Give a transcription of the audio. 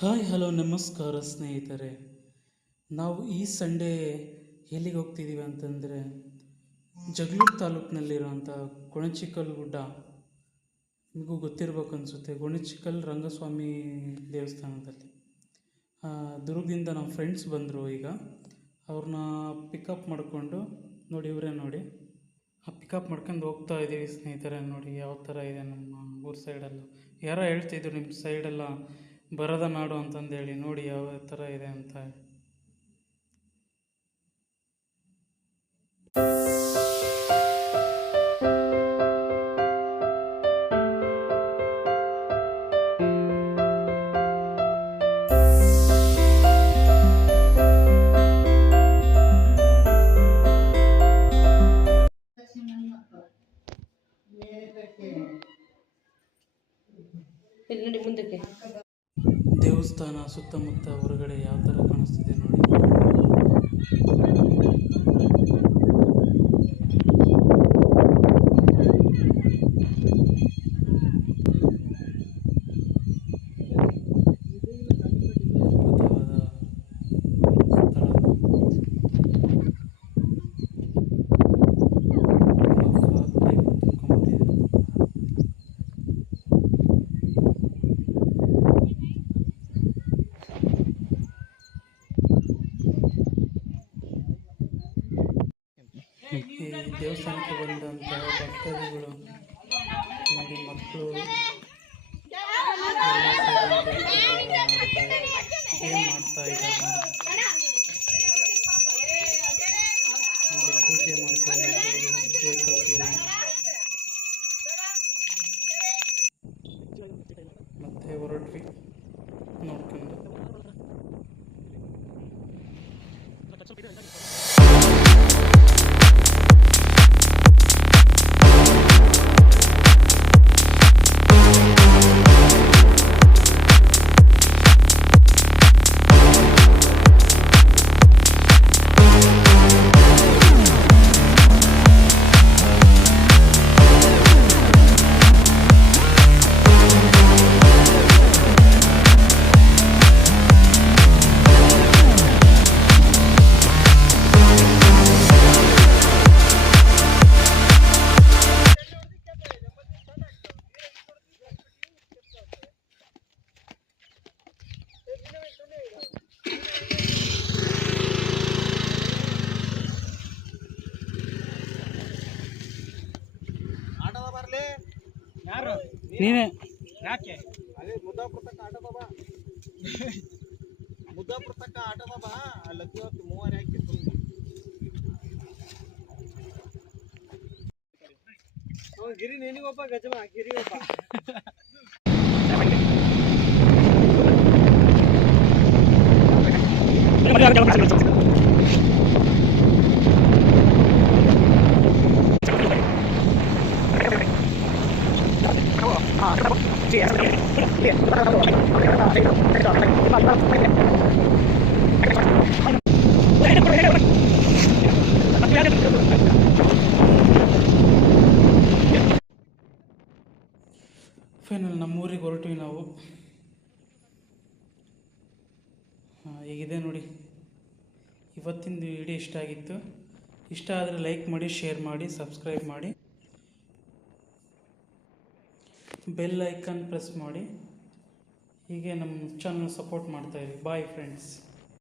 Hi, hello, ನಮಸ್ಕಾರ ಸ್ನೇಹಿತರೆ. ನಾವು ಈ ಸಂಡೇ ಎಲ್ಲಿಗೆ ಹೋಗ್ತಿದ್ದೀವಿ ಅಂತಂದರೆ ಜಗಳೂರು ತಾಲೂಕಿನಲ್ಲಿರುವಂಥ ಗುಣಚಿಕ್ಕಲ್ ಗುಡ್ಡ ನಿಮಗೂ ಗೊತ್ತಿರ್ಬೇಕು ಅನಿಸುತ್ತೆ ಗುಣಚಿಕ್ಕಲ್ ರಂಗಸ್ವಾಮಿ ದೇವಸ್ಥಾನದಲ್ಲಿ. ದುರ್ಗದಿಂದ ನಮ್ಮ ಫ್ರೆಂಡ್ಸ್ ಬಂದರು ಈಗ. ಅವ್ರನ್ನ ಪಿಕಪ್ ಮಾಡಿಕೊಂಡು, ನೋಡಿ ಇವರೇ ನೋಡಿ. ಆ ಪಿಕಪ್ ಮಾಡ್ಕೊಂಡು ಹೋಗ್ತಾ ಇದ್ದೀವಿ ಸ್ನೇಹಿತರೆ, ನೋಡಿ ಯಾವ ಥರ ಇದೆ ನಮ್ಮ ಊರ ಸೈಡೆಲ್ಲ ಯಾರೋ ಹೇಳ್ತಿದ್ರು ನಿಮ್ಮ ಸೈಡೆಲ್ಲ ಬರದ ನಾಡು ಅಂತಂದೇಳಿ ನೋಡಿ ಯಾವ ಥರ ಇದೆ ಅಂತ. ಇಲ್ಲಿ ನೋಡಿ ಮುಂದಕ್ಕೆ. ದೇವಸ್ಥಾನ ಸುತ್ತಮುತ್ತ ಹೊರಗಡೆ ಯಾವ ಥರ ಕಾಣಿಸ್ತಿದೆ ನೋಡಿ. ದೇವಸ್ಥಾನಕ್ಕೆ ಬಂದಂತಹ ಭಕ್ತಾದಿಗಳು ನೋಡಿ ಮಕ್ಕಳು ಏನು ಮಾಡ್ತಾ ಪೂಜೆ ಮಾಡ್ತಾ ಮತ್ತೆ ಹೊರಟ್ವಿ. ನೀನೇ. ಯಾಕೆ? ಅದೇ ಮುದ್ದಾಪುರ ತಕ್ಕ ಆಟೋದ ಬಾ ಮುದ್ದಾಪುರ ತಕ್ಕ ಬಾ ಅಲ್ಲಿ ಇವತ್ತು ಮೂವರು ಯಾಕೆ ಗಿರಿ ನಿನಗೊಬ್ಬ ಗಜಮ ಗಿರಿಗೊಬ್ಬ ಫೈನಲ್ ನಮ್ಮೂರಿಗೆ ಹೊರಟಿವಿ ನಾವು. ಹೇಗಿದೆ ನೋಡಿ. ಇವತ್ತಿಂದು ವಿಡಿಯೋ ಇಷ್ಟ ಆಗಿತ್ತು. ಇಷ್ಟ ಆದರೆ ಲೈಕ್ ಮಾಡಿ ಶೇರ್ ಮಾಡಿ ಸಬ್ಸ್ಕ್ರೈಬ್ ಮಾಡಿ. ಬೆಲ್ ಐಕನ್ ಪ್ರೆಸ್ ಮಾಡಿ ಹೀಗೆ ನಮ್ಮ ಚಾನಲ್ ಸಪೋರ್ಟ್ ಮಾಡ್ತಾಯಿರಿ ಬಾಯ್ ಫ್ರೆಂಡ್ಸ್